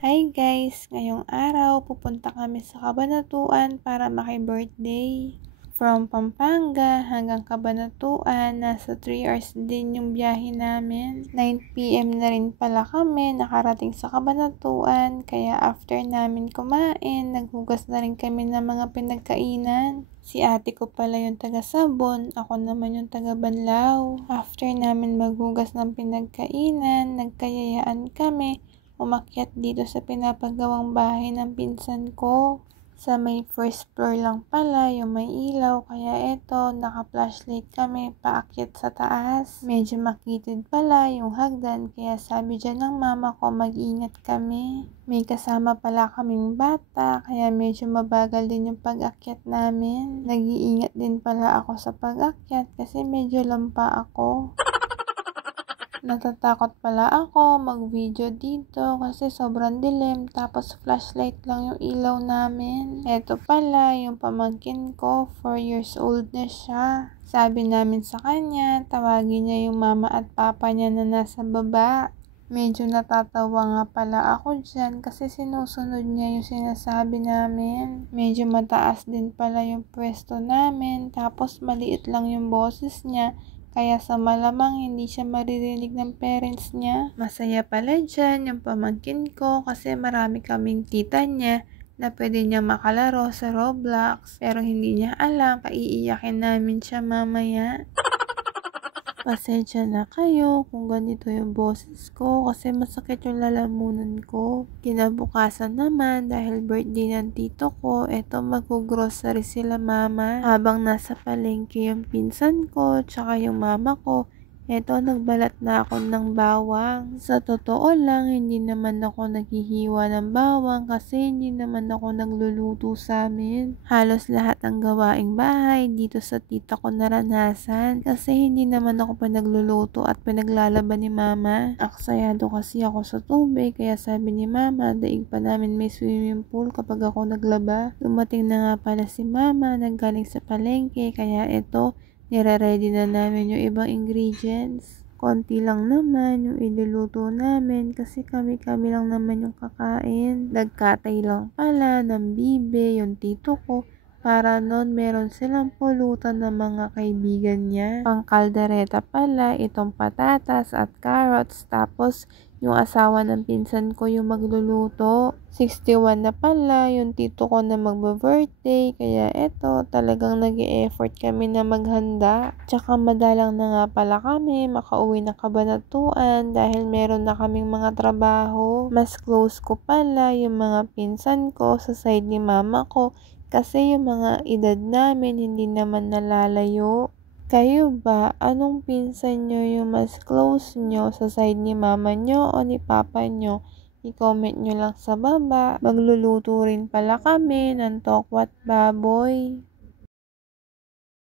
Hi guys! Ngayong araw, pupunta kami sa Cabanatuan para maki-birthday. From Pampanga hanggang Cabanatuan, nasa 3 hours din yung biyahe namin. 9 PM na rin pala kami nakarating sa Cabanatuan, kaya after namin kumain, naghugas na rin kami ng mga pinagkainan. Si ate ko pala yung taga-Sabon, ako naman yung taga-Banlaw. After namin maghugas ng pinagkainan, nagkayayaan kami umakyat dito sa pinapagawang bahay ng pinsan ko. Sa may first floor lang pala yung may ilaw, kaya eto, naka-flashlight kami paakyat sa taas. Medyo makitid pala yung hagdan, kaya sabi dyan ng mama ko mag-ingat kami. May kasama pala kaming bata, kaya medyo mabagal din yung pag-akyat namin. Nag-iingat din pala ako sa pag-akyat kasi medyo lampa ako. Natatakot pala ako mag-video dito kasi sobrang dilim, tapos flashlight lang yung ilaw namin. Eto pala yung pamangkin ko, 4 years old na siya. Sabi namin sa kanya, tawagin niya yung mama at papa niya na nasa baba. Medyo natatawa nga pala ako dyan kasi sinusunod niya yung sinasabi namin. Medyo mataas din pala yung pwesto namin, tapos maliit lang yung boses niya. Kaya sa malamang hindi siya maririnig ng parents niya. Masaya pala dyan yung pamangkin ko kasi marami kaming kita niya na pwede niya makalaro sa Roblox. Pero hindi niya alam, paiiyakin namin siya mamaya. Pasensya na kayo kung ganito yung boses ko kasi masakit yung lalamunan ko. Kinabukasan naman dahil birthday ng tito ko, eto mag-grocery sila mama. Habang nasa palengke yung pinsan ko tsaka yung mama ko, eto nagbalat na ako ng bawang. Sa totoo lang, hindi naman ako naghihiwa ng bawang kasi hindi naman ako nagluluto sa amin. Halos lahat ng gawaing bahay dito sa tita ko naranasan kasi hindi naman ako pinagluluto at pinaglalaban ni mama. Aksayado kasi ako sa tubig, kaya sabi ni mama, daig pa namin may swimming pool kapag ako naglaba. Dumating na nga pala si mama, nanggaling sa palengke, kaya eto, nire-ready na namin yung ibang ingredients. Konti lang naman yung iluluto namin kasi kami lang naman yung kakain. Nagkatay lang pala ng bibe yung tito ko para noon meron silang pulutan ng mga kaibigan niya. Pangkaldereta pala itong patatas at carrots, tapos yung asawa ng pinsan ko yung magluluto. 61 na pala yung tito ko na magba-birthday, kaya eto talagang nag-e-effort kami na maghanda. Tsaka madalang na nga pala kami makauwi ng Cabanatuan dahil meron na kaming mga trabaho. Mas close ko pala yung mga pinsan ko sa side ni mama ko kasi yung mga edad namin hindi naman nalalayo. Kayo ba, anong pinsan nyo yung mas close nyo sa side ni mama nyo o ni papa nyo? I-comment nyo lang sa baba. Magluluto rin pala kami ng tokwat baboy.